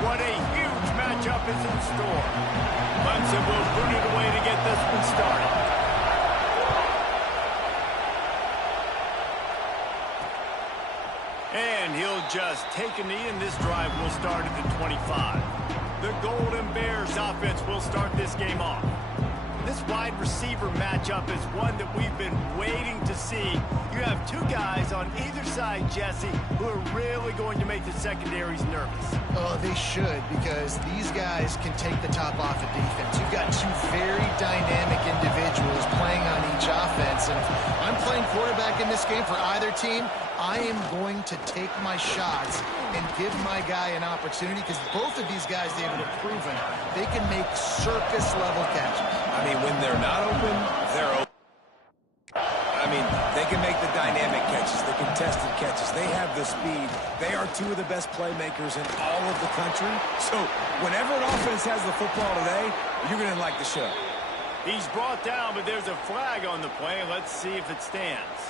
What a huge matchup is in store. Clemson will boot it away to get this one started. And he'll just take a knee, and this drive will start at the 25. The Golden Bears offense will start this game off. This wide receiver matchup is one that we've been waiting to see. You have two guys on either side, Jesse, who are really going to make the secondaries nervous. Oh, they should, because these guys can take the top off of defense. You've got two very dynamic individuals playing on each offense, and if I'm playing quarterback in this game for either team, I am going to take my shots and give my guy an opportunity, because both of these guys, David, have proven they can make circus-level catches. I mean, when they're not open, they're open. I mean, they can make the dynamic catches, the contested catches. They have the speed. They are two of the best playmakers in all of the country. So whenever an offense has the football today, you're going to like the show. He's brought down, but there's a flag on the play. Let's see if it stands.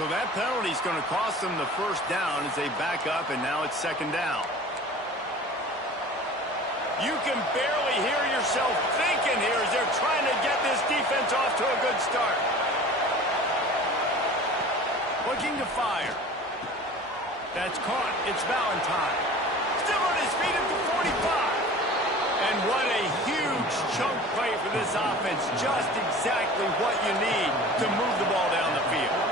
So that penalty is going to cost them the first down as they back up, and now it's second down. You can barely hear yourself thinking here as they're trying to get this defense off to a good start. Looking to fire. That's caught. It's Valentine. Still on his feet at the 45. And what a huge chunk play for this offense. Just exactly what you need to move the ball down the field.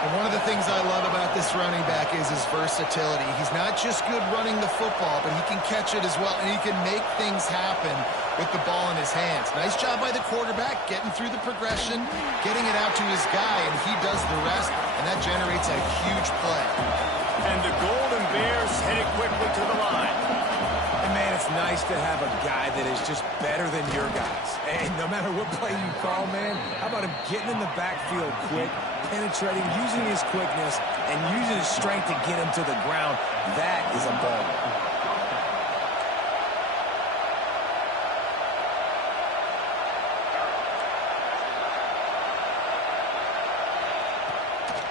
And one of the things I love about this running back is his versatility. He's not just good running the football, but he can catch it as well, and he can make things happen with the ball in his hands. Nice job by the quarterback, getting through the progression, getting it out to his guy, and he does the rest, and that generates a huge play. And the Golden Bears headed quickly to the line. And man, it's nice to have a guy that is just better than your guys. And no matter what play you call, man, how about him getting in the backfield quick, penetrating, using his quickness, and using his strength to get him to the ground. That is a ball.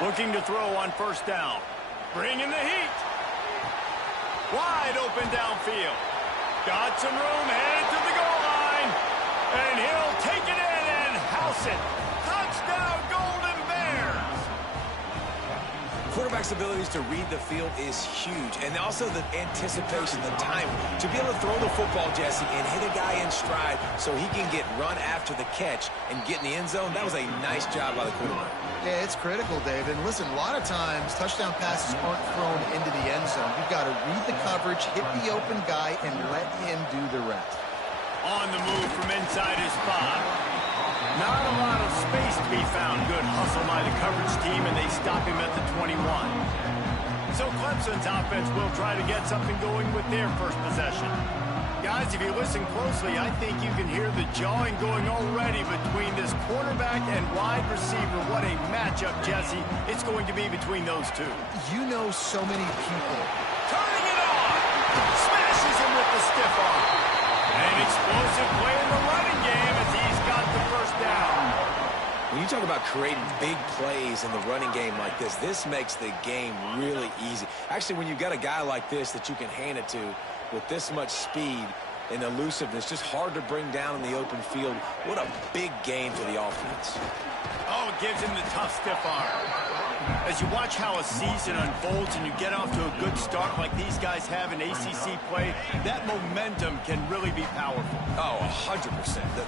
Looking to throw on first down. Bringing the heat. Wide open downfield. Got some room, headed to the goal line. And he'll take it in and house it. Touchdown, Golden Bears. Quarterback's abilities to read the field is huge. And also the anticipation, the time to be able to throw the football, Jesse, and hit a guy in stride so he can get run after the catch and get in the end zone. That was a nice job by the quarterback. Yeah, it's critical, David. And listen, a lot of times touchdown passes aren't thrown into the end zone. You've got to read the coverage, hit the open guy, and let him do the rest. On the move from inside his spot. Not a lot of space to be found. Good hustle by the coverage team, and they stop him at the 21. So Clemson's offense will try to get something going with their first possession. Guys, if you listen closely, I think you can hear the jawing going already between this quarterback and wide receiver. What a matchup, Jesse. It's going to be between those two. You know so many people. Turning it on. Smashes him with the stiff arm. An explosive play in the running game as he's got the first down. When you talk about creating big plays in the running game like this makes the game really easy. Actually, when you've got a guy like this that you can hand it to with this much speed and elusiveness, just hard to bring down in the open field. What a big game for the offense. Oh, it gives him the tough stiff arm. As you watch how a season unfolds and you get off to a good start like these guys have in ACC play, that momentum can really be powerful. Oh, 100%.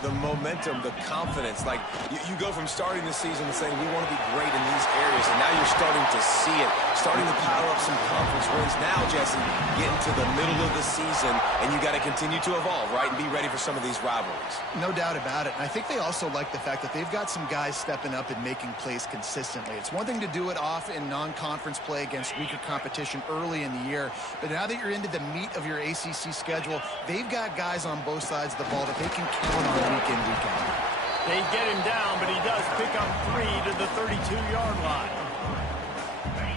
The momentum, the confidence. Like, you go from starting the season and saying, we want to be great in these areas, and now you're starting to see it, starting to pile up some conference wins. Now, Jesse, getting to the middle of the season, and you got to continue to evolve, right, and be ready for some of these rivalries. No doubt about it. And I think they also like the fact that they've got some guys stepping up and making plays consistently. It's one thing to do it off in non-conference play against weaker competition early in the year, but now that you're into the meat of your ACC schedule, they've got guys on both sides of the ball that they can count on week in, week out. They get him down, but he does pick up 3 to the 32-yard line.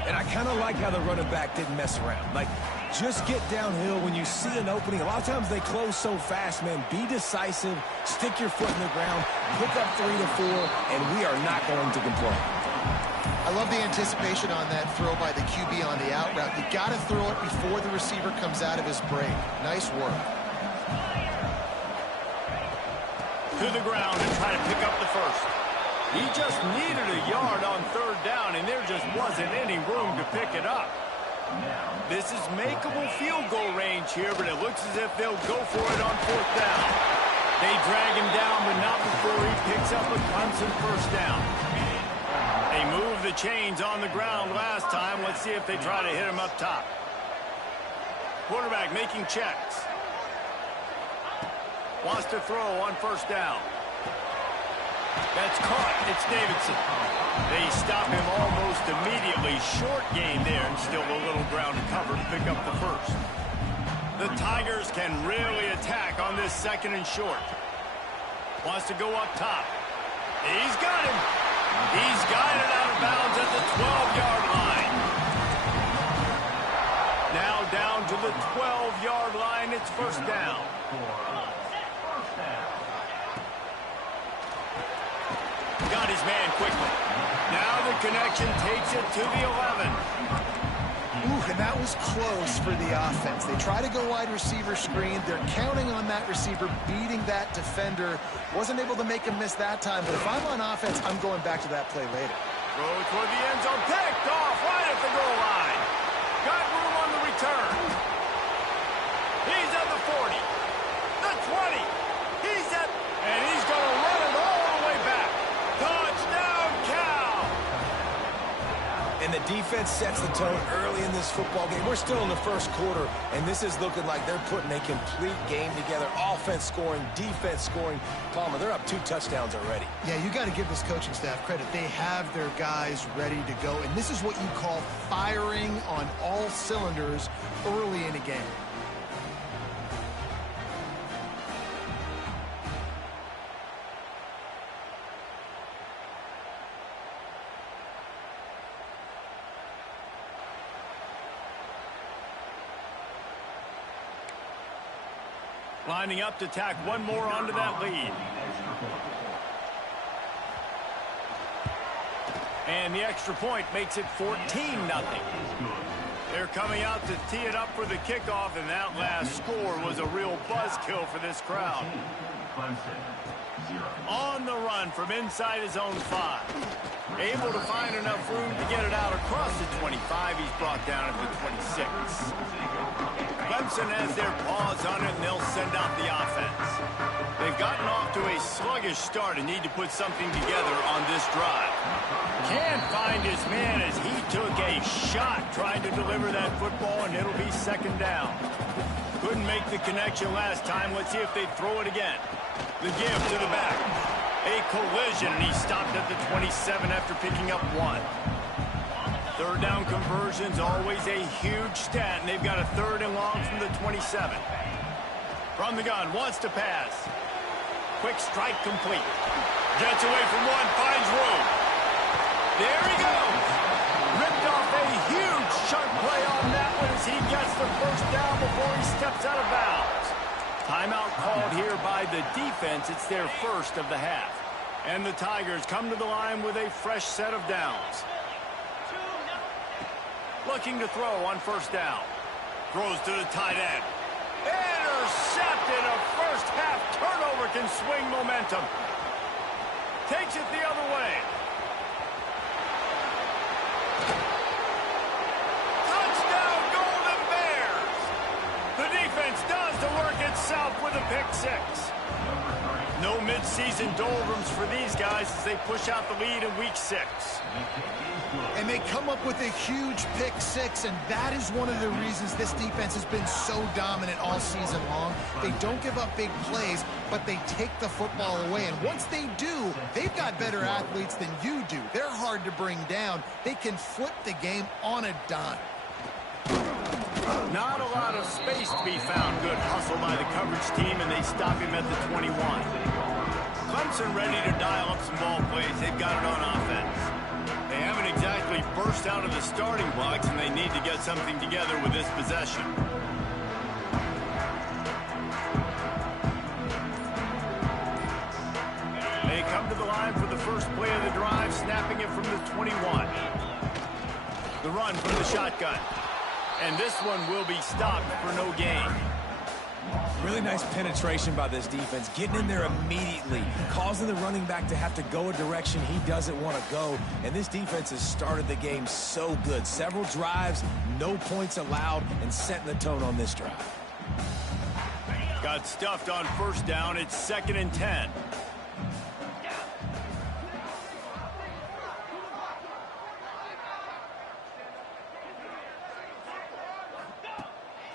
And I kind of like how the running back didn't mess around. Like, just get downhill when you see an opening. A lot of times they close so fast, man. Be decisive, stick your foot in the ground, pick up 3 to 4, and we are not going to complain. I love the anticipation on that throw by the QB on the out route. You got to throw it before the receiver comes out of his break. Nice work. To the ground and try to pick up the first. He just needed a yard on third down, and there just wasn't any room to pick it up. This is makeable field goal range here, but it looks as if they'll go for it on fourth down. They drag him down, but not before he picks up a Clemson first down. They moved the chains on the ground last time. Let's see if they try to hit him up top. Quarterback making checks. Wants to throw on first down. That's caught. It's Davidson. They stop him almost immediately. Short gain there, and still a little ground to cover to pick up the first. The Tigers can really attack on this second and short. Wants to go up top. He's got him. He's got it out of bounds at the 12-yard line. Now down to the 12-yard line. It's first down. Got his man quickly. Now the connection takes it to the 11. Ooh, and that was close for the offense. They try to go wide receiver screen. They're counting on that receiver beating that defender. Wasn't able to make him miss that time, but if I'm on offense, I'm going back to that play later. Throw toward the end zone. Picked off right at the goal line. Got room on the return. He's at the 40. The 20. He's at... And he's going to run it all the way back. Touchdown, Cal! And the defense sets the tone early in this football game. We're still in the first quarter, and this is looking like they're putting a complete game together. Offense scoring, defense scoring. Palmer, they're up 2 touchdowns already. Yeah, you got to give this coaching staff credit. They have their guys ready to go, and this is what you call firing on all cylinders early in a game. Lining up to tack one more onto that lead. And the extra point makes it 14-0. They're coming out to tee it up for the kickoff, and that last score was a real buzzkill for this crowd. On the run from inside his own 5. Able to find enough room to get it out across the 25. He's brought down at the 26. Clemson has their paws on it, and they'll send out the offense. They've gotten off to a sluggish start and need to put something together on this drive. Can't find his man as he took a shot trying to deliver that football, and it'll be second down. Couldn't make the connection last time. Let's see if they throw it again. The give to the back. A collision, and he stopped at the 27 after picking up 1. Third down conversion's always a huge stat, and they've got a 3rd and long from the 27. From the gun, wants to pass. Quick strike complete. Gets away from 1, finds room. There he goes. Ripped off a huge chunk play on that one as he gets the first down before he steps out of bounds. Timeout called here by the defense. It's their first of the half. And the Tigers come to the line with a fresh set of downs. Looking to throw on first down. Throws to the tight end. Intercepted. A first half turnover can swing momentum. Takes it the other way. Touchdown, Golden Bears. The defense does the work itself with a pick 6. No midseason doldrums for these guys as they push out the lead in week 6. And they come up with a huge pick 6, and that is one of the reasons this defense has been so dominant all season long. They don't give up big plays, but they take the football away. And once they do, they've got better athletes than you do. They're hard to bring down. They can flip the game on a dime. Not a lot of space to be found. Good hustle by the coverage team, and they stop him at the 21. Clemson ready to dial up some ball plays. They've got it on offense. They haven't exactly burst out of the starting blocks, and they need to get something together with this possession. They come to the the line for the first play of the drive, snapping it from the 21. The run from the shotgun. And this one will be stopped for no gain. Really nice penetration by this defense, getting in there immediately, causing the running back to have to go a direction he doesn't want to go. And this defense has started the game so good. Several drives, no points allowed, and setting the tone on this drive. Got stuffed on first down. It's 2nd and 10.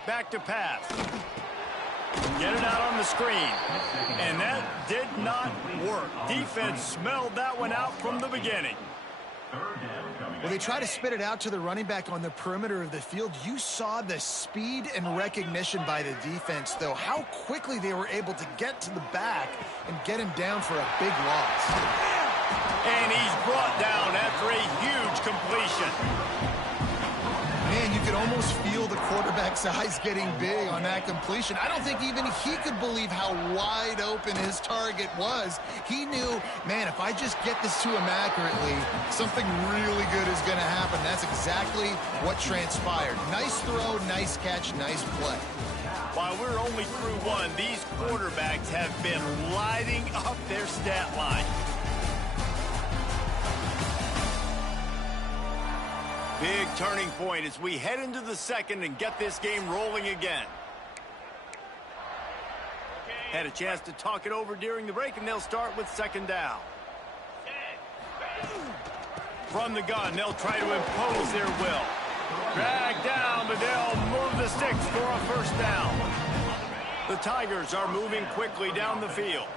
Back to pass. Get it out on the screen. And that did not work. Defense smelled that one out from the beginning. Well, they try to spit it out to the running back on the perimeter of the field. You saw the speed and recognition by the defense, though, how quickly they were able to get to the back and get him down for a big loss. And he's brought down after a huge completion. Man, you could almost feel the quarterback's eyes getting big on that completion. I don't think even he could believe how wide open his target was. He knew, man, if I just get this to him accurately, something really good is going to happen. That's exactly what transpired. Nice throw, nice catch, nice play. While we're only through one, these quarterbacks have been lighting up their stat line. Big turning point as we head into the second and get this game rolling again. Had a chance to talk it over during the break, and they'll start with 2nd down. From the gun, they'll try to impose their will. Drag down, but they'll move the sticks for a 1st down. The Tigers are moving quickly down the field.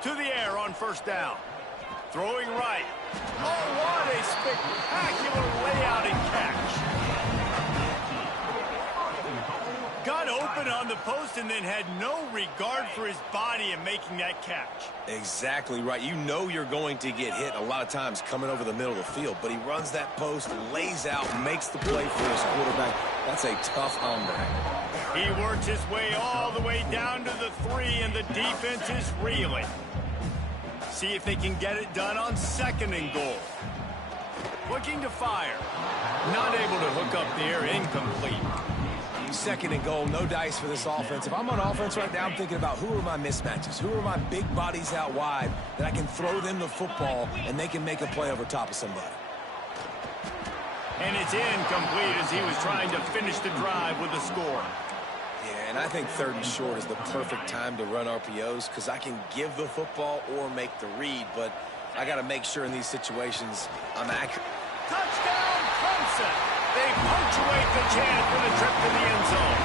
To the air on 1st down. Throwing right. Oh, what a spectacular layout and catch. Got open on the post and then had no regard for his body in making that catch. Exactly right. You know you're going to get hit a lot of times coming over the middle of the field, but he runs that post, lays out, makes the play for his quarterback. That's a tough hombre. He works his way all the way down to the 3, and the defense is reeling. See if they can get it done on 2nd and goal. Looking to fire. Not able to hook up there, incomplete. 2nd and goal, no dice for this offense. If I'm on offense right now, I'm thinking about who are my mismatches, who are my big bodies out wide that I can throw them the football and they can make a play over top of somebody. And it's incomplete as he was trying to finish the drive with a score. Yeah, and I think 3rd and short is the perfect time to run RPOs because I can give the football or make the read, but I got to make sure in these situations I'm accurate. Touchdown, Clemson! They punctuate the chance for the trip to the end zone.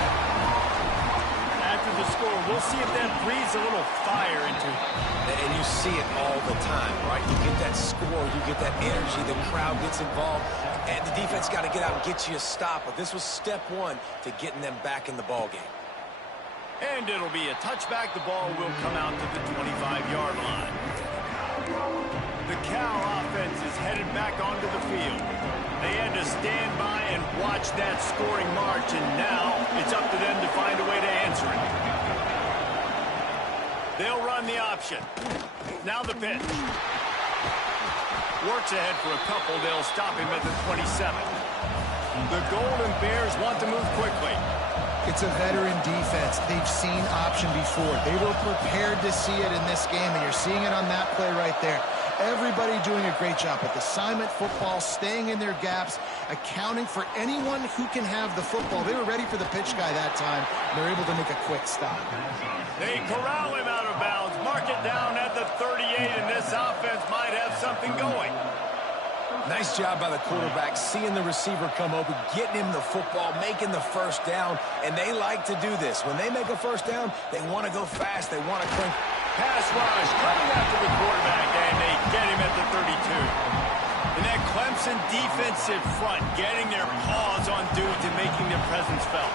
After the score, we'll see if that breathes a little fire into it. And you see it all the time, right? You get that score, you get that energy, the crowd gets involved, and the defense got to get out and get you a stop. But this was step 1 to getting them back in the ball game. And it'll be a touchback. The ball will come out to the 25-yard line. The Cal offense is headed back onto the field. They had to stand by and watch that scoring march, and now it's up to them to find a way to answer it. They'll run the option. Now the pitch. Works ahead for a couple. They'll stop him at the 27. The Golden Bears want to move quickly. It's a veteran defense. They've seen option before. They were prepared to see it in this game, and you're seeing it on that play right there. Everybody doing a great job with assignment football, staying in their gaps, accounting for anyone who can have the football. They were ready for the pitch guy that time. They're able to make a quick stop. They corral him out of bounds, mark it down at the 38, and this offense might have something going. Nice job by the quarterback, seeing the receiver come open, getting him the football, making the 1st down, and they like to do this. When they make a 1st down, they want to go fast, they want to crank. Pass rush coming after the quarterback, and they get him at the 32. And that Clemson defensive front getting their paws on dudes and making their presence felt.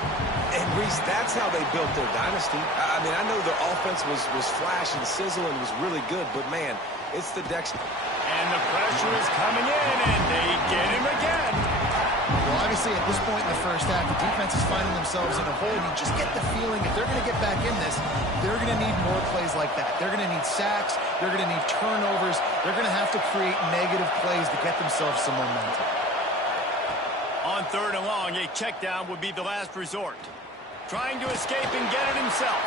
And, Reese, that's how they built their dynasty. I mean, I know their offense was flash and sizzle and was really good, but, man, it's the Dex. And the pressure is coming in, and they get him again. Well, Obviously, at this point in the first half, the defense is finding themselves in a hole. You just get the feeling if they're going to get back in this, they're going to need more plays like that. They're going to need sacks. They're going to need turnovers. They're going to have to create negative plays to get themselves some momentum. On 3rd and long, a check down would be the last resort. Trying to escape and get it himself.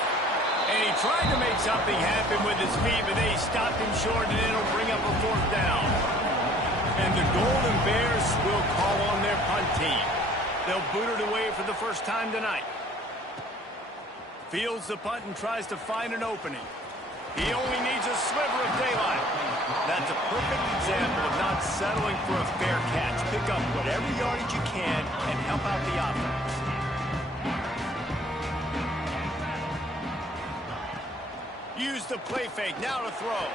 And he tried to make something happen with his feet, but they stopped him short, and it'll bring up a 4th down. And the Golden Bears will call on their punt team. They'll boot it away for the first time tonight. Fields the punt and tries to find an opening. He only needs a sliver of daylight. That's a perfect example of not settling for a fair catch. Pick up whatever yardage you can and help out the offense. Use the play fake, now to throw.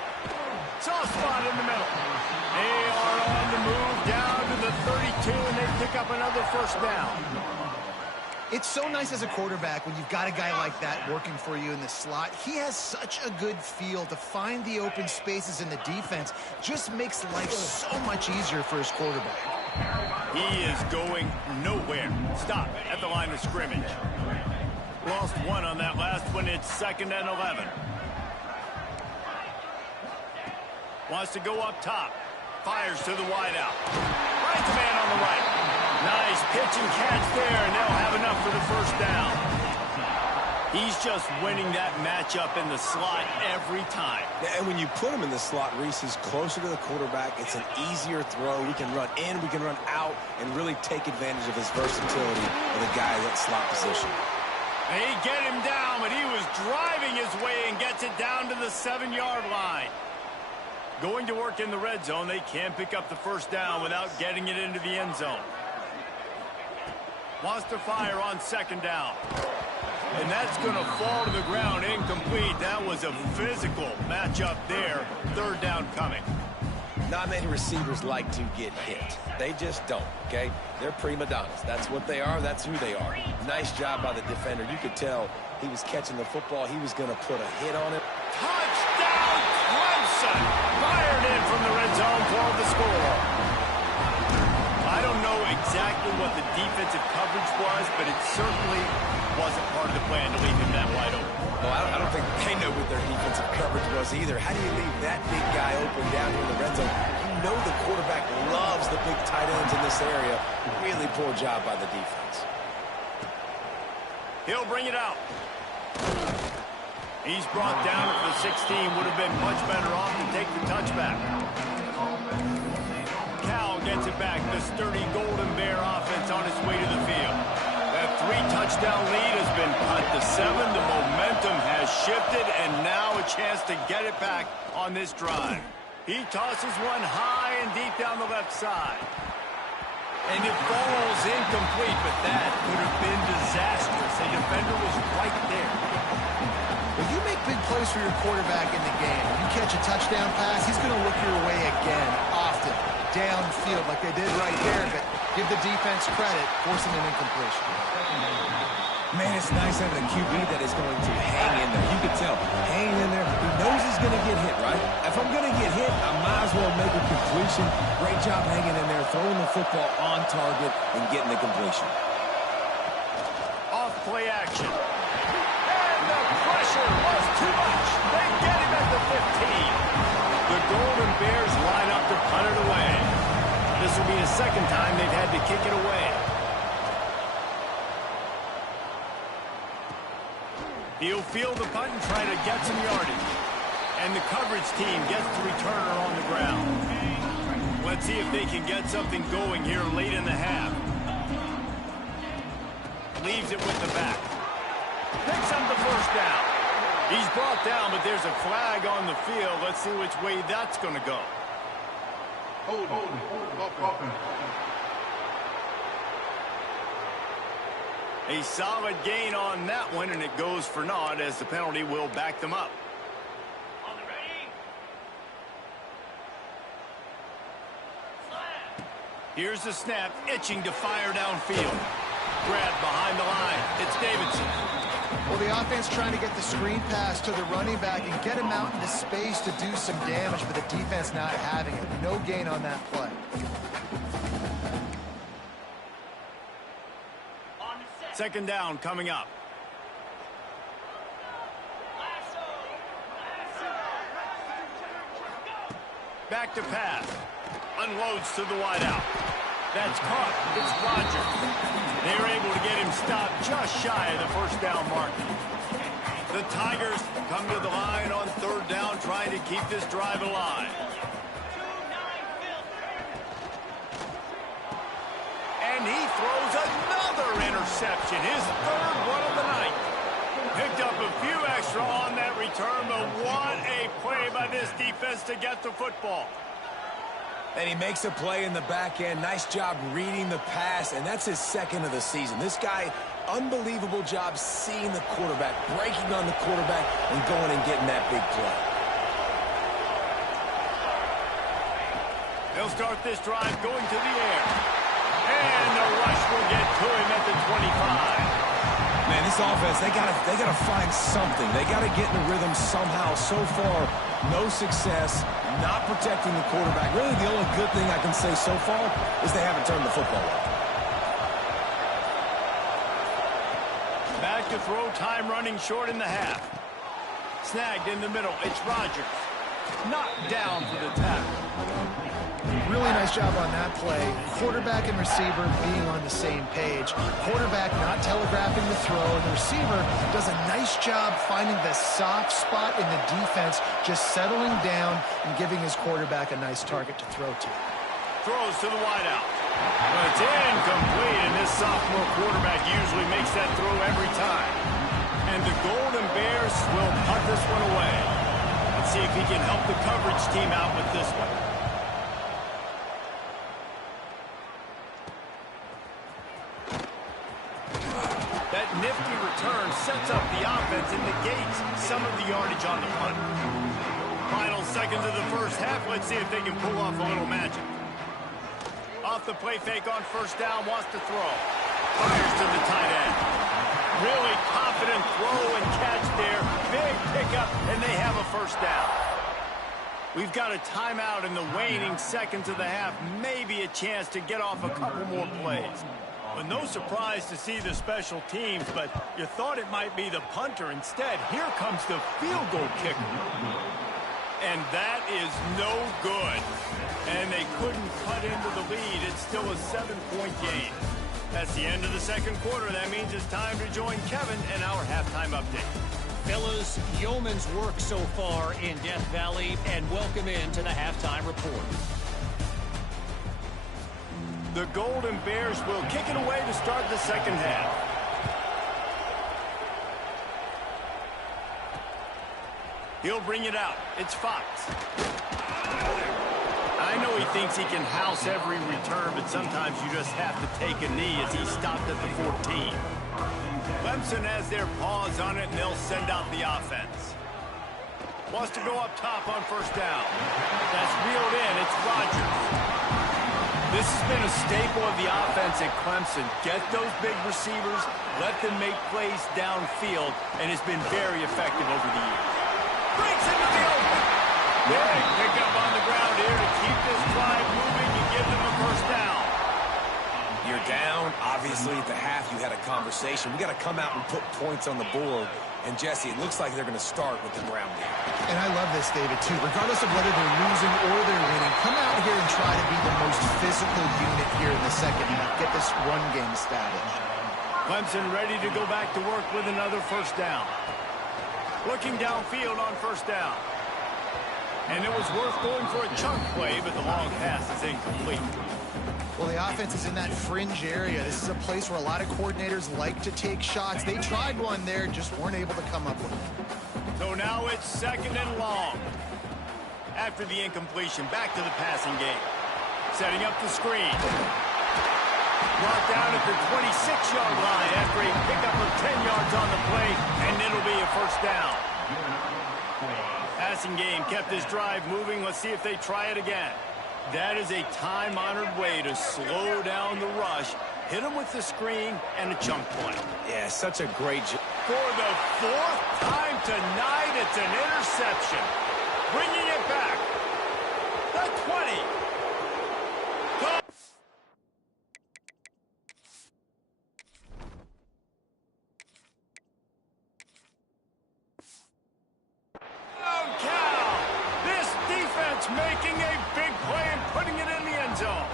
Soft spot in the middle. They are on the move down to the 32, and they pick up another 1st down. It's so nice as a quarterback when you've got a guy like that working for you in the slot. He has such a good feel to find the open spaces in the defense. Just makes life so much easier for his quarterback. He is going nowhere. Stop at the line of scrimmage. Lost 1 on that last one. It's 2nd and 11. Wants to go up top. Fires to the wideout. Finds a man on the right. Nice pitch and catch there, and they'll have enough for the 1st down. He's just winning that matchup in the slot every time. And when you put him in the slot, Reese, he's closer to the quarterback. It's an easier throw. We can run in, we can run out, and really take advantage of his versatility of the guy in that slot position. They get him down, but he was driving his way and gets it down to the 7-yard line. Going to work in the red zone, they can't pick up the 1st down without getting it into the end zone. Wants to fire on 2nd down. And that's going to fall to the ground, incomplete. That was a physical matchup there. 3rd down coming. Not many receivers like to get hit. They just don't, okay? They're prima donnas. That's what they are. That's who they are. Nice job by the defender. You could tell he was catching the football. He was going to put a hit on it. Touchdown, Clemson! Fired in from the red zone for the score. I don't know exactly what the defensive coverage was, but it certainly wasn't part of the plan to leave him that wide open. Well, I don't think they know what their defensive coverage was either. How do you leave that big guy open down here in the red zone? You know the quarterback loves the big tight ends in this area. Really poor job by the defense. He'll bring it out. He's brought down at the 16. Would have been much better off to take the touchback. Cal gets it back. The sturdy Golden Bear offense on its way to the field. That 3-touchdown lead has been cut to 7. The momentum has shifted, and now a chance to get it back on this drive. He tosses one high and deep down the left side. And it falls incomplete, but that could have been disastrous. A defender was right there. When you make big plays for your quarterback in the game, you catch a touchdown pass, he's going to look your way again, often, downfield, like they did right there, but give the defense credit, forcing an incompletion. Man, it's nice having a QB that is going to hang in there. You can tell, hanging in there. He knows he's going to get hit, right? If I'm going to get hit, I might as well make a completion. Great job hanging in there, throwing the football on target and getting the completion. Off play action. And the pressure was too much. They get him at the 15. The Golden Bears line up to punt it away. This will be the 2nd time they've had to kick it away. He'll field the punt and try to get some yardage. And the coverage team gets the returner on the ground. Let's see if they can get something going here late in the half. Leaves it with the back. Picks up the 1st down. He's brought down, but there's a flag on the field. Let's see which way that's going to go. Hold up. A solid gain on that one, and it goes for naught as the penalty will back them up. On the ready. Here's the snap, itching to fire downfield. Grabbed behind the line. It's Davidson. Well, the offense trying to get the screen pass to the running back and get him out into space to do some damage, but the defense not having it. No gain on that play. Second down coming up. Back to pass. Unloads to the wideout. That's caught. It's Rodgers. They were able to get him stopped just shy of the first down mark. The Tigers come to the line on third down, trying to keep this drive alive. And he throws another interception, his third one of the night. Picked up a few extra on that return, but what a play by this defense to get the football. And he makes a play in the back end. Nice job reading the pass, and that's his second of the season. This guy, unbelievable job seeing the quarterback, breaking on the quarterback, and going and getting that big play. They'll start this drive going to the air. And the rush will get to him at the 25. Man, this offense, they gotta find something. They gotta get in the rhythm somehow. So far, no success, not protecting the quarterback. Really, the only good thing I can say so far is they haven't turned the football over. Back to throw, time running short in the half. Snagged in the middle. It's Rodgers. Knocked down for the tackle. Really nice job on that play. Quarterback and receiver being on the same page. Quarterback not telegraphing the throw, and the receiver does a nice job finding the soft spot in the defense, just settling down and giving his quarterback a nice target to throw to. Throws to the wideout. But it's incomplete, and this sophomore quarterback usually makes that throw every time. And the Golden Bears will punt this one away. Let's see if he can help the coverage team out with this one. That nifty return sets up the offense and negates some of the yardage on the punt. Final seconds of the first half. Let's see if they can pull off a little magic. Off the play fake on first down, wants to throw. Fires to the tight end. Really confident throw and catch there. Big pickup, and they have a first down. We've got a timeout in the waning seconds of the half. Maybe a chance to get off a couple more plays. But no surprise to see the special teams, but you thought it might be the punter. Instead, here comes the field goal kicker. And that is no good. And they couldn't cut into the lead. It's still a 7-point game. That's the end of the second quarter. That means it's time to join Kevin and our halftime update. Fellas, yeoman's work so far in Death Valley, and welcome into the halftime report. The Golden Bears will kick it away to start the second half. He'll bring it out. It's Fox. I know he thinks he can house every return, but sometimes you just have to take a knee as he stopped at the 14. Clemson has their paws on it, and they'll send out the offense. Wants to go up top on first down. That's reeled in. It's Rodgers. This has been a staple of the offense at Clemson. Get those big receivers, let them make plays downfield, and it's been very effective over the years. Breaks into the open. Big pickup on the ground here to keep this drive moving and give them a first down. You're down. Obviously, at the half, you had a conversation. We got to come out and put points on the board. And, Jesse, it looks like they're going to start with the ground game. And I love this, David, too. Regardless of whether they're losing or they're winning, come out here and try to be the most physical unit here in the second half. Get this run game established. Clemson ready to go back to work with another first down. Looking downfield on first down. And it was worth going for a chunk play, but the long pass is incomplete. Well, the offense is in that fringe area. This is a place where a lot of coordinators like to take shots. They tried one there, just weren't able to come up with it. So now it's second and long. After the incompletion, back to the passing game. Setting up the screen. Brought down at the 26-yard line after a pickup of 10 yards on the play, and it'll be a first down. Passing game kept this drive moving. Let's see if they try it again. That is a time-honored way to slow down the rush, hit them with the screen, and a chunk play. Yeah, such a great job. For the fourth time tonight, it's an interception. Bringing it back. The 20. offense making a big play and putting it in the end zone.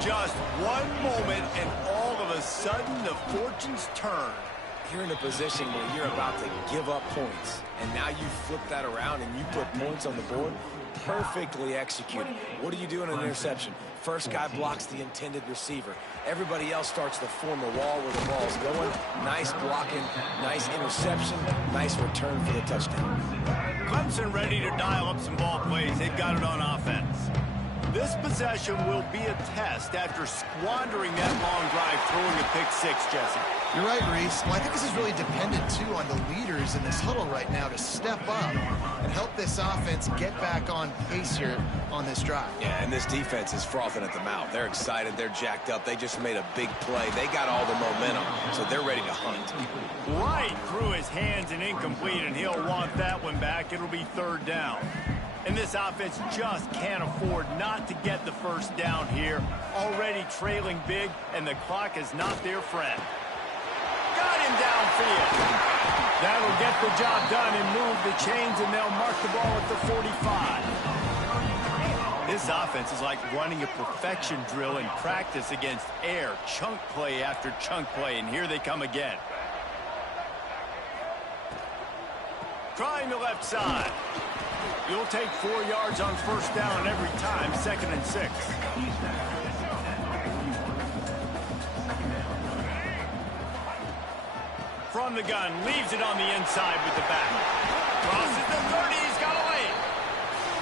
Just one moment, and all of a sudden, the fortunes turn. You're in a position where you're about to give up points, and now you flip that around and you put points on the board. Perfectly executed. What do you do in an interception? First guy blocks the intended receiver. Everybody else starts to form a wall where the ball's going. Nice blocking, nice interception, nice return for the touchdown. Clemson ready to dial up some ball plays. They've got it on offense. This possession will be a test after squandering that long drive, throwing a pick six, Jesse. You're right, Reese. Well, I think this is really dependent, too, on the leaders in this huddle right now to step up and help this offense get back on pace here on this drive. Yeah, and this defense is frothing at the mouth. They're excited. They're jacked up. They just made a big play. They got all the momentum, so they're ready to hunt. Right through his hands and incomplete, and he'll want that one back. It'll be third down. And this offense just can't afford not to get the first down here. Already trailing big, and the clock is not their friend. Got him downfield. That'll get the job done and move the chains, and they'll mark the ball at the 45. This offense is like running a perfection drill in practice against air. Chunk play after chunk play, and here they come again. Trying the left side. You'll take 4 yards on first down every time, 2nd and 6. From the gun, leaves it on the inside with the back. Crosses the 30, he's got away.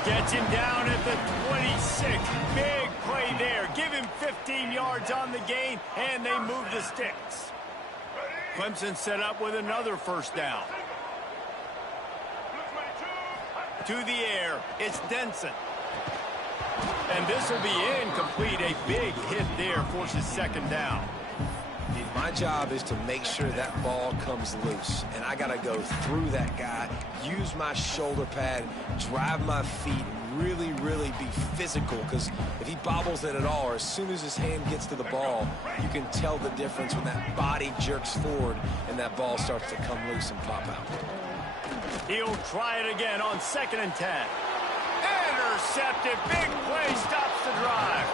Gets him down at the 26. Big play there. Give him 15 yards on the gain, and they move the sticks. Clemson set up with another first down. To the air, it's Denson. And this will be incomplete. A big hit there forces second down. My job is to make sure that ball comes loose, and I got to go through that guy, use my shoulder pad, drive my feet, really, really be physical, because if he bobbles it at all, or as soon as his hand gets to the ball, you can tell the difference when that body jerks forward and that ball starts to come loose and pop out. He'll try it again on 2nd and 10. Intercepted. Big play stops the drive.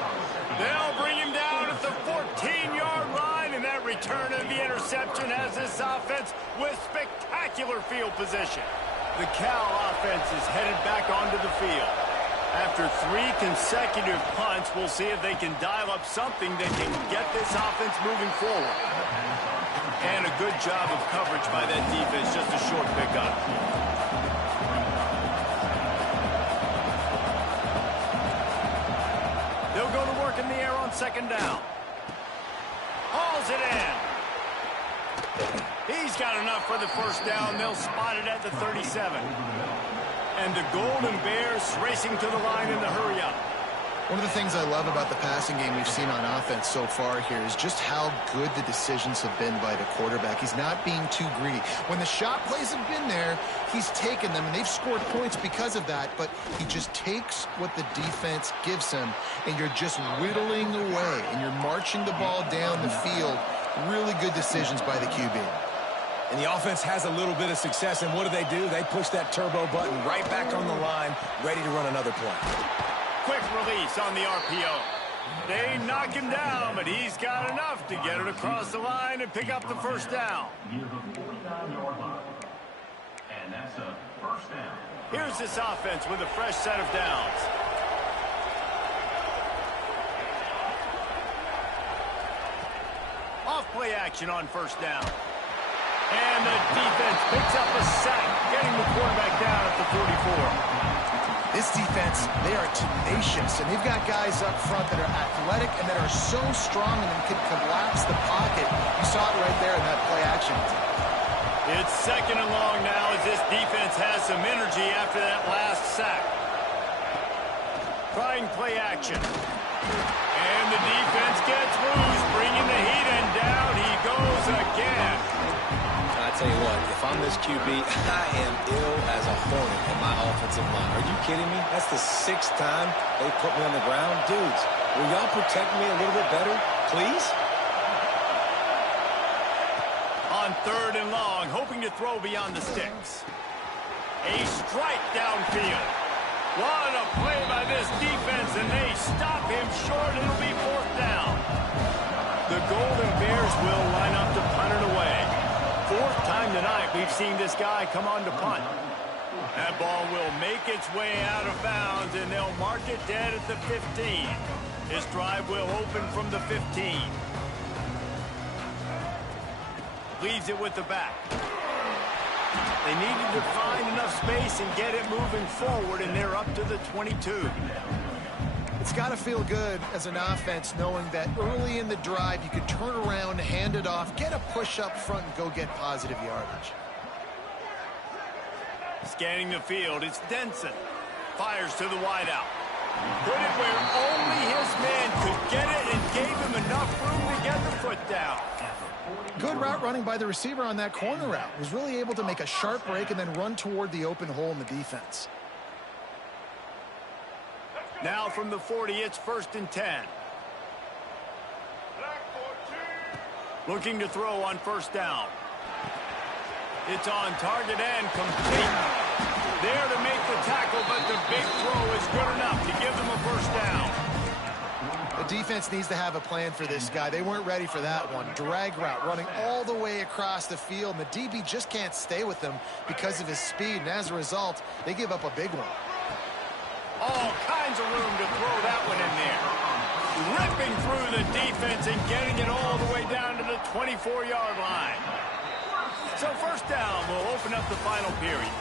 They'll bring him down at the 14-yard line, and that return of the interception has this offense with spectacular field position. The Cal offense is headed back onto the field. After 3 consecutive punts, we'll see if they can dial up something that can get this offense moving forward. And a good job of coverage by that defense, just a short pickup. They'll go to work in the air on 2nd down. Hauls it in. He's got enough for the first down. They'll spot it at the 37. And the Golden Bears racing to the line in the hurry-up. One of the things I love about the passing game we've seen on offense so far here is just how good the decisions have been by the quarterback. He's not being too greedy. When the shot plays have been there, he's taken them, and they've scored points because of that, but he just takes what the defense gives him, and you're just whittling away, and you're marching the ball down the field. Really good decisions by the QB. And the offense has a little bit of success, and what do? They push that turbo button right back on the line, ready to run another play. Quick release on the RPO. They knock him down, but he's got enough to get it across the line and pick up the first down. And that's a first down. Here's this offense with a fresh set of downs. Off play action on first down. And the defense picks up a sack, getting the quarterback down at the 44. This defense, they are tenacious, and they've got guys up front that are athletic and that are so strong and can collapse the pocket. You saw it right there in that play action. It's 2nd and long now as this defense has some energy after that last sack. Trying play action. And the defense gets loose, bringing the heat, and down he goes again. I tell you what, if I'm this QB, I am ill as a hornet in my offensive line. Are you kidding me? That's the 6th time they put me on the ground. Dudes, will y'all protect me a little bit better, please? On 3rd and long, hoping to throw beyond the sticks. A strike downfield. What a play by this defense, and they stop him short. It'll be 4th down. The Golden Bears will line up to punt it away. 4th time tonight we've seen this guy come on to punt. That ball will make its way out of bounds, and they'll mark it dead at the 15. This drive will open from the 15. Leaves it with the back. They needed to find enough space and get it moving forward, and they're up to the 22. It's got to feel good as an offense knowing that early in the drive you could turn around, hand it off, get a push up front, and go get positive yardage. Scanning the field, it's Denson. Fires to the wideout. Put it where only his man could get it and gave him enough room to get the foot down. Good route running by the receiver on that corner route. Was really able to make a sharp break and then run toward the open hole in the defense. Now from the 40, it's 1st and 10. Looking to throw on 1st down. It's on target and complete. There to make the tackle, but the big throw is good enough to give them a 1st down. The defense needs to have a plan for this guy. They weren't ready for that one. Drag route running all the way across the field, and the DB just can't stay with them because of his speed, and as a result, they give up a big one. All kinds of room to throw that one in there. Ripping through the defense and getting it all the way down to the 24-yard line. So 1st down will open up the final period.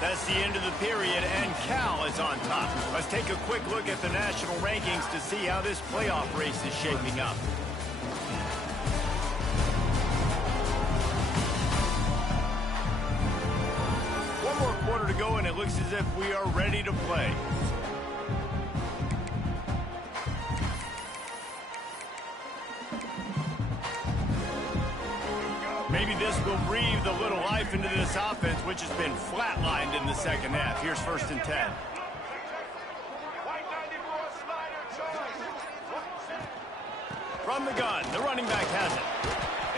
That's the end of the period, and Cal is on top. Let's take a quick look at the national rankings to see how this playoff race is shaping up. One more quarter to go, and it looks as if we are ready to play. Maybe this will breathe a little life into this offense, which has been flatlined in the 2nd half. Here's 1st and 10. From the gun, the running back has it.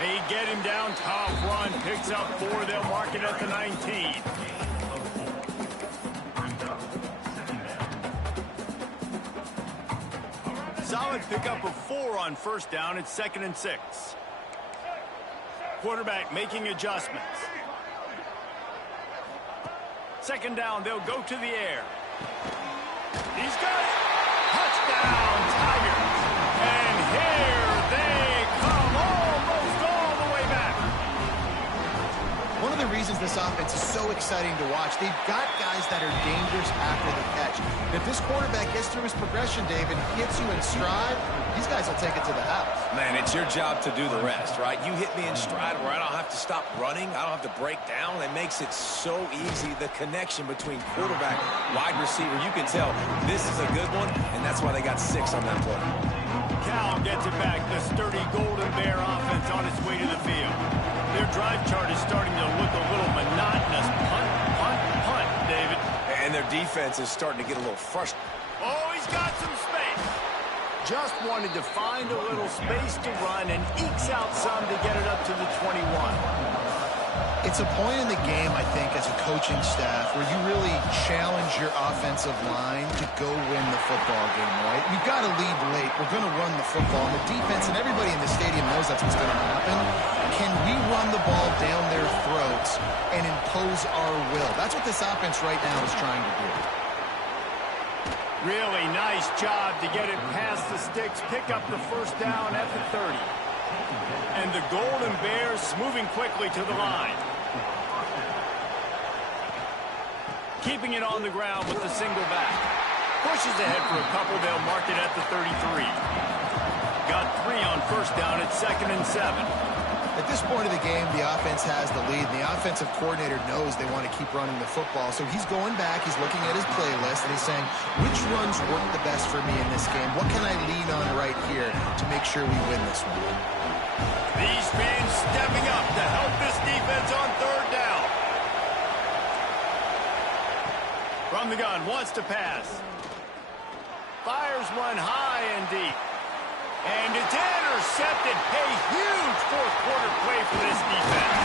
They get him down, top run, picks up 4. They'll mark it at the 19. Solid pickup of 4 on 1st down. It's 2nd and 6. Quarterback making adjustments. 2nd down, they'll go to the air. He's got it. Touchdown, Tigers. And here they come, almost all the way back. One of the reasons this offense is so exciting to watch, they've got guys that are dangerous after the catch. And if this quarterback gets through his progression, David, gets you in stride, these guys will take it to the house. Man, it's your job to do the rest, right? You hit me in stride where I don't have to stop running. I don't have to break down. It makes it so easy. The connection between quarterback, wide receiver, you can tell this is a good one, and that's why they got 6 on that play. Cal gets it back. The sturdy Golden Bear offense on its way to the field. Their drive chart is starting to look a little monotonous. Punt, punt, punt, David. And their defense is starting to get a little frustrated. Oh, he's got some space. Just wanted to find a little space to run and ekes out some to get it up to the 21. It's a point in the game, I think, as a coaching staff where you really challenge your offensive line to go win the football game, right? We've got to lead late. We're going to run the football. And the defense and everybody in the stadium knows that's what's going to happen. Can we run the ball down their throats and impose our will? That's what this offense right now is trying to do. Really nice job to get it past the sticks, pick up the 1st down at the 30. And the Golden Bears moving quickly to the line. Keeping it on the ground with the single back. Pushes ahead for a couple, they'll mark it at the 33. Got 3 on 1st down, it's 2nd and 7. At this point of the game, the offense has the lead, and the offensive coordinator knows they want to keep running the football. So he's going back, he's looking at his playlist, and he's saying, which runs work the best for me in this game? What can I lean on right here to make sure we win this one? These fans stepping up to help this defense on 3rd down. From the gun, wants to pass. Fires one high and deep. And it's intercepted. A huge 4th quarter play for this defense.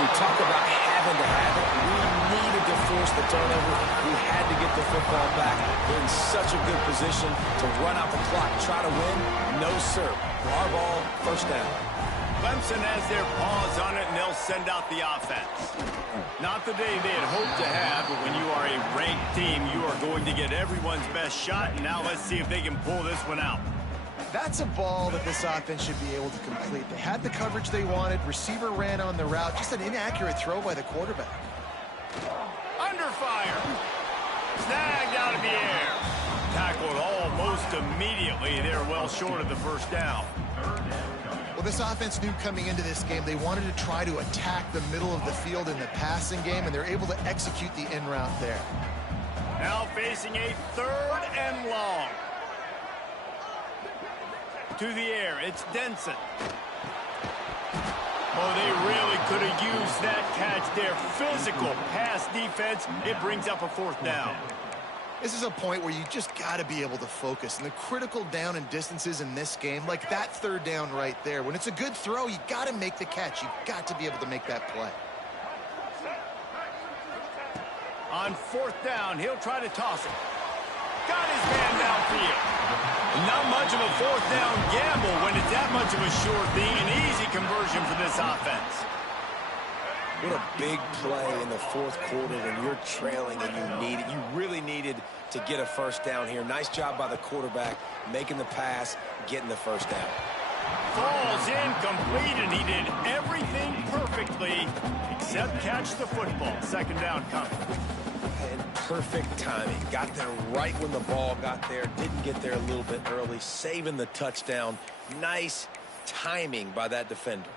We talk about having to have it. We needed to force the turnover. We had to get the football back. They're in such a good position to run out the clock, try to win. No, sir. Our ball, first down. Clemson has their paws on it, and they'll send out the offense. Not the day they had hoped to have, but when you are a ranked team, you are going to get everyone's best shot, and now let's see if they can pull this one out. That's a ball that this offense should be able to complete. They had the coverage they wanted. Receiver ran on the route. Just an inaccurate throw by the quarterback. Under fire. Snagged out of the air. Tackled almost immediately. They're well short of the first down. Well, this offense knew coming into this game they wanted to try to attack the middle of the field in the passing game, and they're able to execute the in route there. Now facing a 3rd and long. To the air, it's Denson. Oh, they really could have used that catch there. Physical pass defense. It brings up a 4th down. This is a point where you just got to be able to focus. And the critical down and distances in this game, like that 3rd down right there, when it's a good throw, you got to make the catch. You've got to be able to make that play. On 4th down, he'll try to toss it. Got his man downfield. Not much of a 4th down gamble when it's that much of a sure thing. An easy conversion for this offense. What a big play in the 4th quarter when you're trailing and you really needed to get a first down here. Nice job by the quarterback making the pass, getting the first down. Falls incomplete, and he did everything perfectly except catch the football. 2nd down coming. And perfect timing. Got there right when the ball got there. Didn't get there a little bit early. Saving the touchdown. Nice timing by that defender.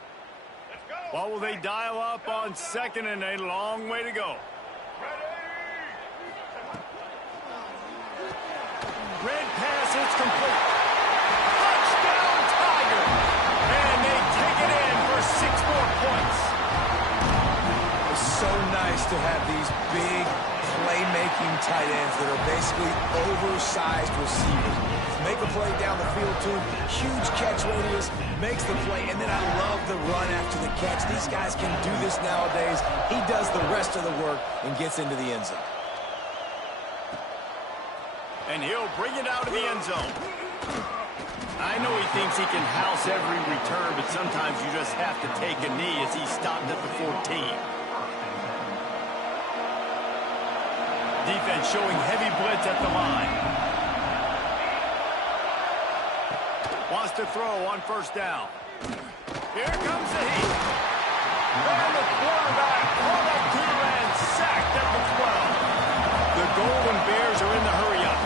What will they dial up on 2nd and a long way to go? Red pass, it's complete. Touchdown, Tiger! And they take it in for 6 more points. It's so nice to have these big playmaking tight ends that are basically oversized receivers. Make a play down the field to him. Huge catch radius, makes the play, and then I love the run after the catch. These guys can do this nowadays. He does the rest of the work and gets into the end zone. And he'll bring it out of the end zone. I know he thinks he can house every return, but sometimes you just have to take a knee as he stopped at the 14. Defense showing heavy blitz at the line. Wants to throw on 1st down. Here comes the heat. And the quarterback caught up to and sacked at the 12. The Golden Bears are in the hurry-up.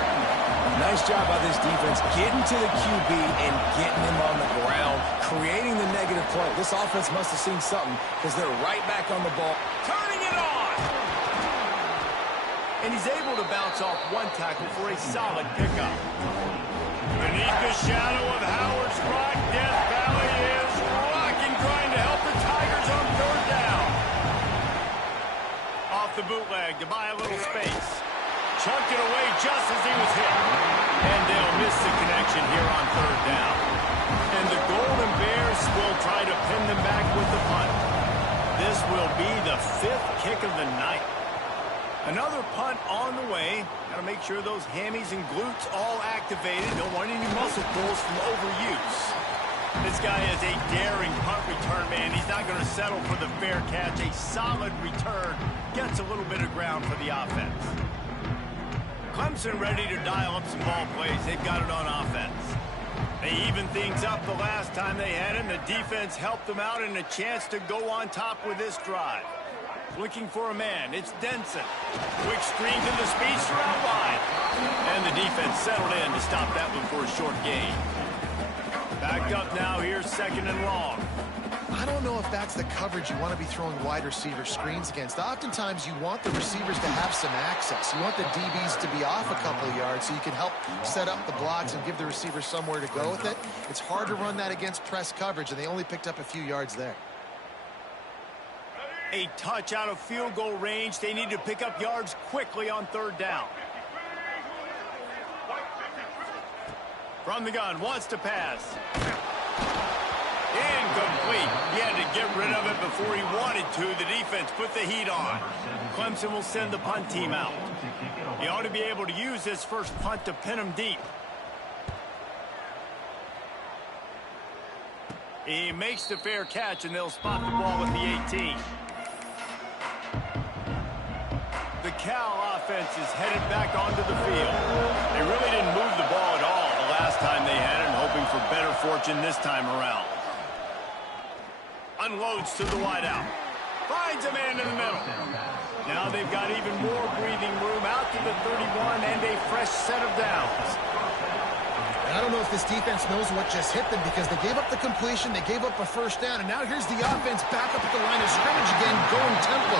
Nice job by this defense getting to the QB and getting him on the ground, creating the negative play. This offense must have seen something because they're right back on the ball. Turning it on! And he's able to bounce off 1 tackle for a solid pickup. Beneath the shadow of Howard's Rock, Death Valley is rocking, trying to help the Tigers on 3rd down. Off the bootleg to buy a little space. Chunked it away just as he was hit. And they'll miss the connection here on 3rd down. And the Golden Bears will try to pin them back with the punt. This will be the 5th kick of the night. Another punt on the way. Got to make sure those hammies and glutes all activated. Don't want any muscle pulls from overuse. This guy is a daring punt return man. He's not going to settle for the fair catch. A solid return. Gets a little bit of ground for the offense. Clemson ready to dial up some ball plays. They've got it on offense. They evened things up the last time they had him. The defense helped them out and a chance to go on top with this drive. Looking for a man. It's Denson. Quick screen to the speedster out wide. And the defense settled in to stop that one for a short gain. Backed up now. Here's 2nd and long. I don't know if that's the coverage you want to be throwing wide receiver screens against. Oftentimes, you want the receivers to have some access. You want the DBs to be off a couple of yards so you can help set up the blocks and give the receivers somewhere to go with it. It's hard to run that against press coverage, and they only picked up a few yards there. A touch out of field goal range. They need to pick up yards quickly on 3rd down. From the gun, wants to pass. Incomplete. He had to get rid of it before he wanted to. The defense put the heat on. Clemson will send the punt team out. He ought to be able to use this first punt to pin him deep. He makes the fair catch, and they'll spot the ball at the 18. The Cal offense is headed back onto the field. They really didn't move the ball at all the last time they had it, hoping for better fortune this time around. Unloads to the wideout. Finds a man in the middle. Now they've got even more breathing room out to the 31 and a fresh set of downs. I don't know if this defense knows what just hit them because they gave up the completion, they gave up a first down, and now here's the offense back up at the line of scrimmage again, going tempo.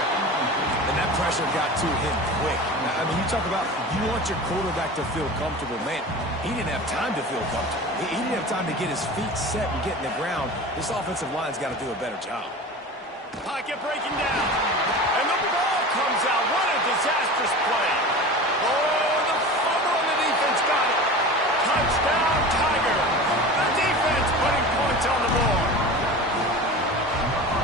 And that pressure got to him quick. I mean, you talk about you want your quarterback to feel comfortable. Man, he didn't have time to feel comfortable. He didn't have time to get his feet set and get in the ground. This offensive line's got to do a better job. Pocket breaking down. And the ball comes out. What a disastrous play. Oh, the fumble on the defense got it. Touchdown, Tiger. The defense putting points on the board.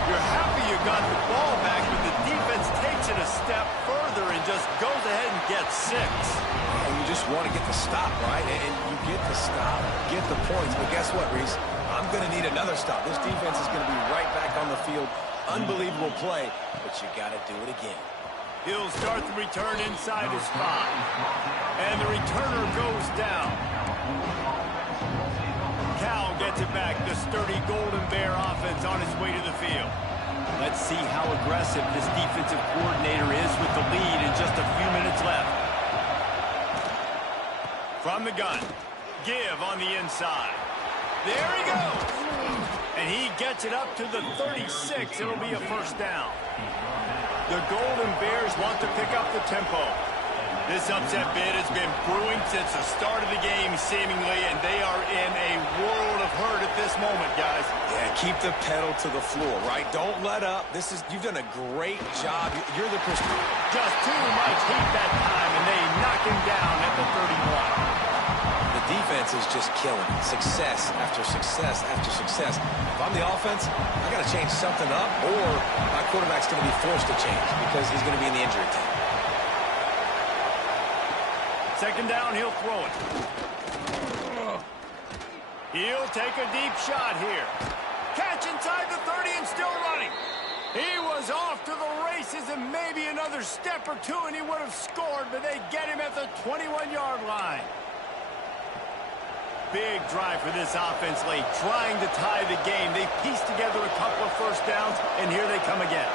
You're happy you got the ball back, but the defense takes it a step further and just goes ahead and gets 6. And you just want to get the stop, right? And you get the stop, get the points. But guess what, Reese? I'm going to need another stop. This defense is going to be right back on the field. Unbelievable play, but you got to do it again. He'll start the return inside his 5. And the returner goes down. Cal gets it back. The sturdy Golden Bear offense on its way to the field. Let's see how aggressive this defensive coordinator is with the lead and just a few minutes left. From the gun. Give on the inside. There he goes. And he gets it up to the 36. It'll be a first down. The Golden Bears want to pick up the tempo. This upset bid has been brewing since the start of the game, seemingly, and they are in a world of hurt at this moment, guys. Yeah, keep the pedal to the floor, right? Don't let up. You've done a great job. You're the person. Just too much heat that time, and they knock him down at the 31. The defense is just killing it. Success after success after success. If I'm the offense, I got to change something up, or my quarterback's going to be forced to change because he's going to be in the injury time. Second down, he'll throw it. He'll take a deep shot here. Catch inside the 30 and still running. He was off to the races and maybe another step or two and he would have scored, but they get him at the 21-yard line. Big drive for this offense late, trying to tie the game. They pieced together a couple of first downs, and here they come again.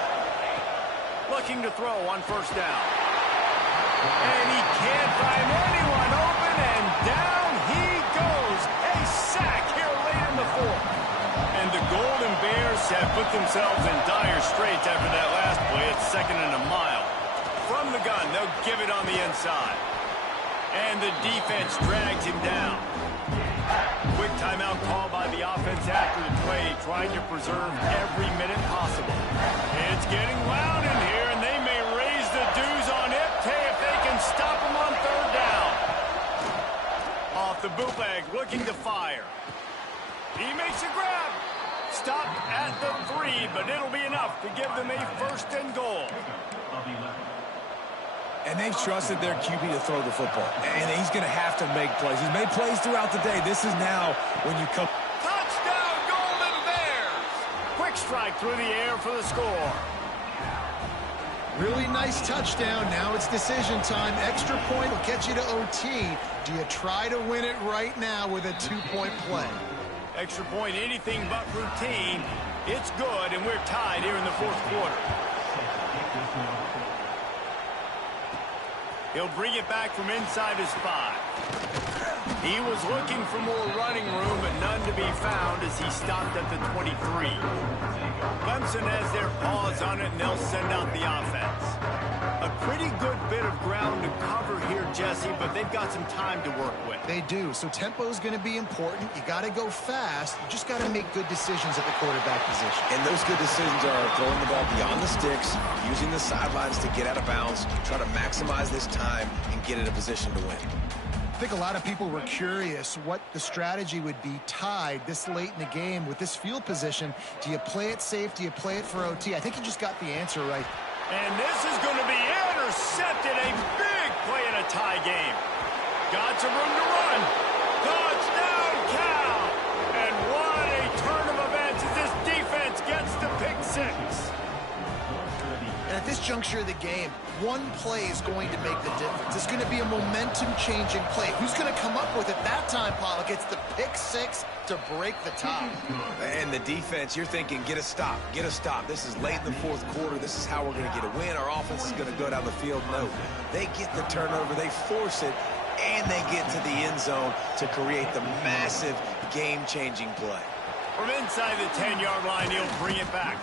Looking to throw on first down. And he can't find anyone open, and down he goes. A sack here late in the 4th. And the Golden Bears have put themselves in dire straits after that last play. It's 2nd and a mile. From the gun, they'll give it on the inside. And the defense drags him down. Quick timeout call by the offense after the play, trying to preserve every minute possible. It's getting loud in here, and they may raise the dues on Ipte if they can stop him on 3rd down. Off the bootleg, looking to fire. He makes a grab. Stopped at the 3, but it'll be enough to give them a 1st and goal. And they've trusted their QB to throw the football. And he's going to have to make plays. He's made plays throughout the day. This is now when you come. Touchdown, Golden Bears! Quick strike through the air for the score. Really nice touchdown. Now it's decision time. Extra point will get you to OT. Do you try to win it right now with a 2-point play? Extra point, anything but routine. It's good, and we're tied here in the 4th quarter. He'll bring it back from inside his 5. He was looking for more running room, but none to be found as he stopped at the 23. Clemson has their paws on it, and they'll send out the offense. A pretty good bit of ground to cover here, Jesse, but they've got some time to work with. They do, so tempo is going to be important. You got to go fast. You just got to make good decisions at the quarterback position. And those good decisions are throwing the ball beyond the sticks, using the sidelines to get out of bounds, try to maximize this time and get in a position to win. think a lot of people were curious what the strategy would be tied this late in the game with this field position. Do you play it safe? Do you play it for OT? I think you just got the answer right. And this is going to be intercepted. A big play in a tie game. Got some room to run. Touchdown, Cal. And what a turn of events as this defense gets the pick six. And at this juncture of the game, one play is going to make the difference. It's going to be a momentum-changing play. Who's going to come up with it that time, Pollock? It's the pick six to break the tie. And the defense, you're thinking, get a stop, get a stop. This is late in the fourth quarter. This is how we're going to get a win. Our offense is going to go down the field. No, they get the turnover, they force it, and they get to the end zone to create the massive game-changing play. From inside the 10-yard line, he'll bring it back.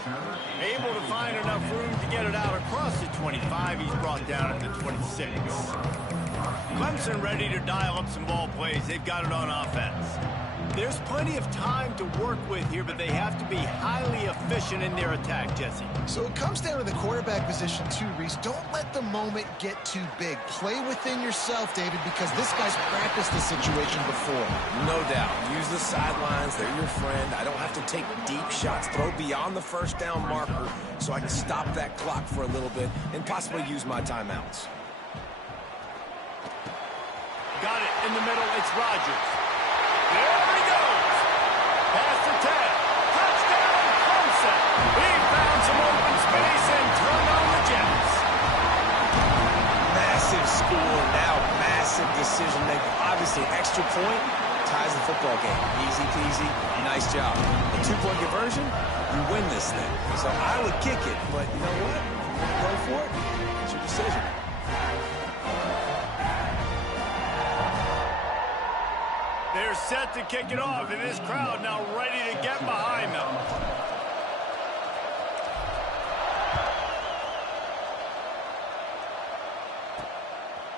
Able to find enough room to get it out across the 25. He's brought down at the 26. Clemson ready to dial up some ball plays. They've got it on offense. There's plenty of time to work with here, but they have to be highly efficient in their attack, Jesse. So it comes down to the quarterback position too, Reese. Don't let the moment get too big. Play within yourself, David, because this guy's practiced this situation before. No doubt. Use the sidelines. They're your friend. I don't have to take deep shots. Throw beyond the first down marker so I can stop that clock for a little bit and possibly use my timeouts. Got it in the middle. It's Rodgers. There he goes. Past the 10. Touchdown, Clemson. He found some open space and turned on the Jets. Massive score, now massive decision making. Obviously, extra point ties the football game. Easy peasy, nice job. A 2-point conversion, you win this thing. So I would kick it, but you know what? Go for it. It's your decision. They're set to kick it off, and this crowd now ready to get behind them.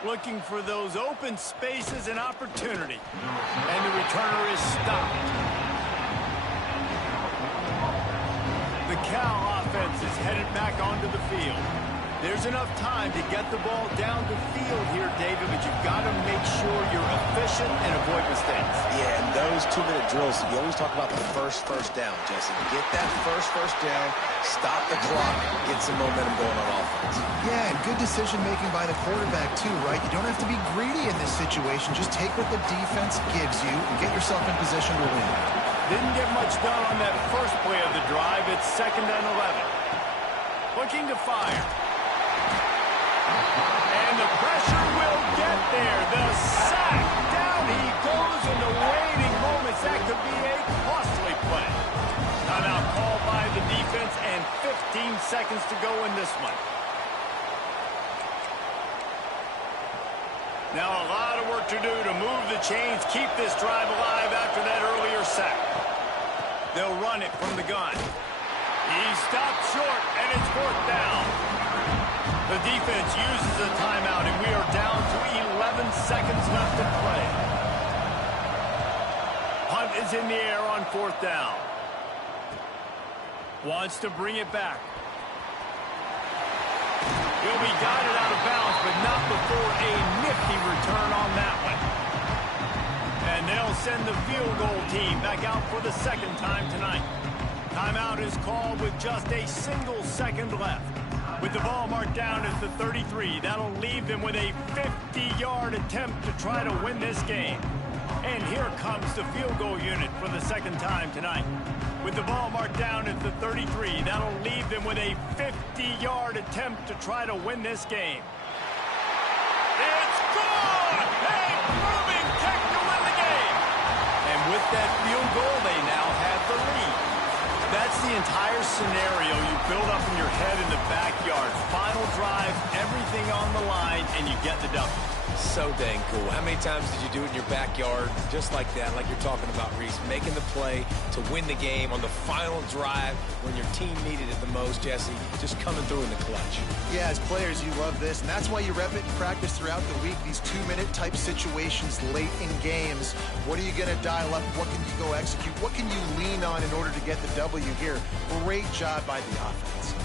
Looking for those open spaces and opportunity. And the returner is stopped. The Cal offense is headed back onto the field. There's enough time to get the ball down the field here, David, but you've got to make sure you're efficient and avoid mistakes. Yeah, and those 2-minute drills, you always talk about the first down, Jesse. Get that first down, stop the clock, get some momentum going on offense. Yeah, and good decision-making by the quarterback, too, right? You don't have to be greedy in this situation. Just take what the defense gives you and get yourself in position to win. Didn't get much done on that first play of the drive. It's 2nd and 11. Looking to fire. And the pressure will get there. The sack. Down he goes in the waiting moments. That could be a costly play. Timeout called by the defense and 15 seconds to go in this one. Now a lot of work to do to move the chains, keep this drive alive after that earlier sack. They'll run it from the gun. He stopped short, and it's 4th down. The defense uses a timeout, and we are down to 11 seconds left to play. Punt is in the air on 4th down. Wants to bring it back. He'll be guided out of bounds, but not before a nifty return on that one. And they'll send the field goal team back out for the 2nd time tonight. Timeout is called with just a single second left. With the ball marked down at the 33, that'll leave them with a 50-yard attempt to try to win this game. And here comes the field goal unit for the 2nd time tonight. With the ball marked down at the 33, that'll leave them with a 50-yard attempt to try to win this game. It's good! A moving kick to win the game! And with that field goal, they now have the lead. That's the entire scenario you build up in your head in the backyard. Final drive, everything on the line, and you get the W. So dang cool. How many times did you do it in your backyard just like that, like you're talking about, Reese? Making the play to win the game on the final drive when your team needed it the most, Jesse. Just coming through in the clutch. Yeah, as players, you love this, and that's why you rep it in practice throughout the week. These 2-minute type situations late in games. What are you going to dial up? What can you go execute? What can you lean on in order to get the W here? Great job by the offense.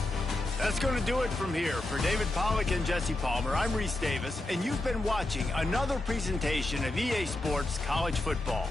That's going to do it from here. For David Pollack and Jesse Palmer, I'm Reese Davis, and you've been watching another presentation of EA Sports College Football.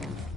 it.